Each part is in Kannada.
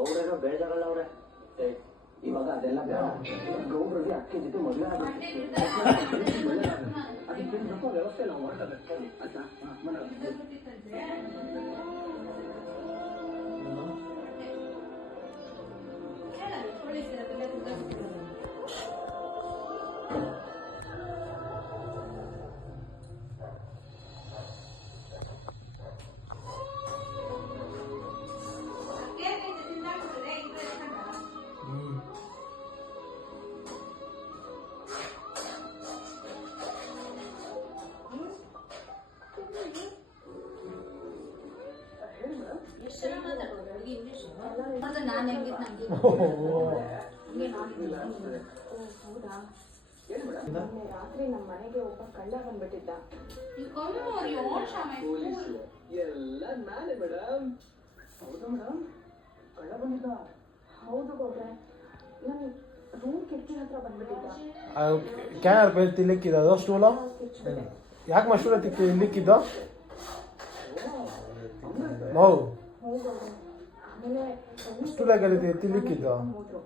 ಗೌಡ್ರೇನೋ ಬೇಜಾರಲ್ಲವ್ರೆ? ಏ ಇವಾಗ ಅದೆಲ್ಲ ಬೇಡ. ಗೌಡ್ರಿಗೆ ಅಕ್ಕಿ ಜೊತೆ ಮದುವೆ ಆಗುತ್ತೆ. ಅದಕ್ಕೆ ಬೇಕೋ ವ್ಯವಸ್ಥೆ ನಾವು ಮಾಡ್ತಾರೆ ಆಯ್ತಾ? ರಾತ್ರಿ ನಮ್ಮ ಮನೆಗೆ ಒಬ್ಬ ಕಳ್ಳ ಬಂದ್ಬಿಟ್ಟಿದ್ದ ಎಲ್ಲ ನಾನೇ ಮೇಡಮ್ ಹೌದಾ ಮೇಡಮ್ ಕಳ್ಳ ಬಂದಿದ್ದ ಹೌದು ಗೌಡ್ರೆ ನನ್ನ ರೂಮ್ ಕಿಟಕಿ ಹತ್ರ ಬಂದ್ಬಿಟ್ಟಿದ್ದ ಕ್ಯಾರ್ ಪೇಲ್ ತಿನ್ಲಿಕ್ಕಿದ ಅದು ಸ್ಟೂಲ ಯಾಕೆ ಮಶ್ರೂರ ತಿಕ್ಕಿ ಇಲ್ಲಿಕ್ಕಿದ್ದ ಹೌದು? ತಿಲ್ಲಿಕ್ಕಿದ್ದು ಹೋದ್ರು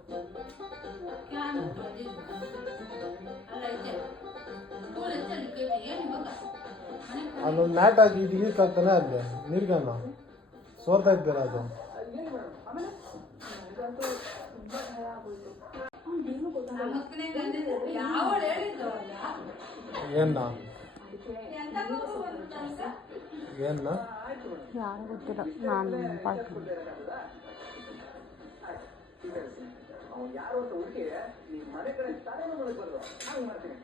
ಅಲ್ಲೊಂದು ಮ್ಯಾಟ್ ಹಾಕಿ ಇದು ಇಲ್ಲಿಕ್ಕಾಗ್ತಾನೆ ಅಲ್ಲೇ ಸೋರ್ತಾ ಇದ್ದೀರ ಅದು? ಏನ ತುಂಬಾ ಯಾರು ಗೊತ್ತಿಲ್ಲ. ನಾನು ಪಾಡ್ಕೊಂಡು ಅವ್ನು ಯಾರು ಅಂತ ಹುಡುಗಿ ಈ ಮನೆ ಕಡೆ ತಾನೇ ನೋಡಕ್ ಬಂದ್ರು ಹಂಗ್ ಮಾಡ್ತೀನಿ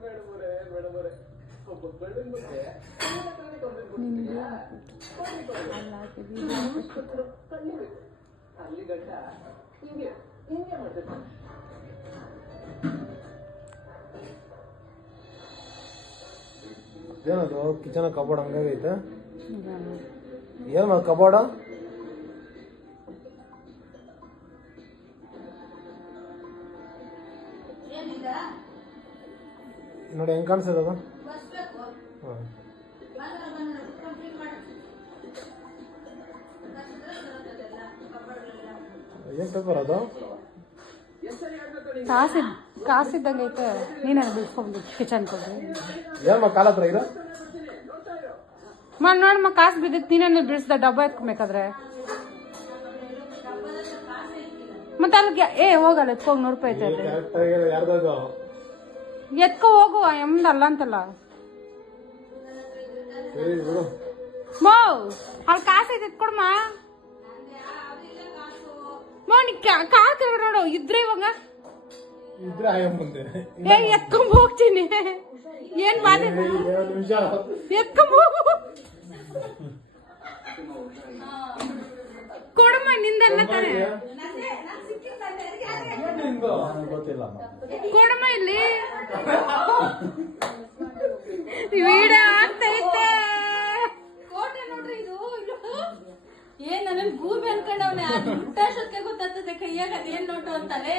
ಮೇಡಮರೇ ಮೇಡಮರೇ ಒಬ್ಬ ಬೆಳ್ಳನ್ ಏನದು ಕಿಚನ ಕಬೋರ್ಡ್ ಹಂಗಾಗೈತೆ ಏನು ಮಾಡೋದು ಕಬೋರ್ಡ? ನೋಡಿ ಹೆಂಗ್ ಕಾಣಿಸ್ತದ ಅದು ಹಾಂ ಏನು ಪೇಪರ್ ಅದು? ಕಾಸಿದ್ ಕಾಸಿದ್ದಂಗೈತೆ ನೀನೇ ಬಿಡ್ಸ್ಕೊಂಡು ಕಿಚನ್ ಕೊಡ್ರಿ ಏನಮ್ಮ ಕಾಲ ಹತ್ರ ಇದು ಮ ನೋಡಮ್ಮ ಕಾಸು ಬಿದ್ದಿತ್ತು ನೀನೇನು ಬಿಡಿಸ್ದ ಡಬ್ಬ ಎತ್ಕೊಬೇಕಾದ್ರೆ. ಮತ್ತೆ ಅಲ್ಲಿಗೆ ಏ ಹೋಗಲ್ಲ ಎತ್ಕೋಗಿ ನೂರು ರೂಪಾಯಿ ಐತೆ ಎತ್ಕೊ ಹೋಗು ಎಮ್ದು ಅಲ್ಲ ಅಂತಲ್ಲ. ಮೌ ಮೋ ಅಲ್ಲಿ ಕಾಸು ಐತೆ ಎತ್ಕೊಡಮ್ಮ ಕೆಳಗಡೆ ನೋಡು ಇದ್ರೆ ಇವಾಗ. ಇದ್ರೆ ಆಯ ಮುಂದೆ ಏ ಎತ್ಕೊಂಡ್ ಹೋಗ್ತೀನಿ. ಏನ್ ನಿಮಿಷ. ಎತ್ಕೊಂಡ್ ಹೋಗು. ಕೊಡಮ್ಮ ನಿಂದೆಲ್ಲ ತಾನೆ. ಗೊತ್ತಿಲ್ಲ ಕೊಡಮ್ಮ ಇಲ್ಲಿ ವಿಡಿಯೋ ಆಗ್ತೈತೆ ಕೋಟೆ ನೋಡ್ರಿ ಇದು ಇದು ಏನ್ ನನ್ನ ಭೂಮಿ ಅನ್ಕೊಂಡವ್ನೆ ಅದು ಹುಟ್ಟಾಶಕ್ಕೆ ಗೊತ್ತಾಗ್ತದೆ ಕೈಯಾಗ ಅದೇನ್ ನೋಟು ಅಂತಾನೆ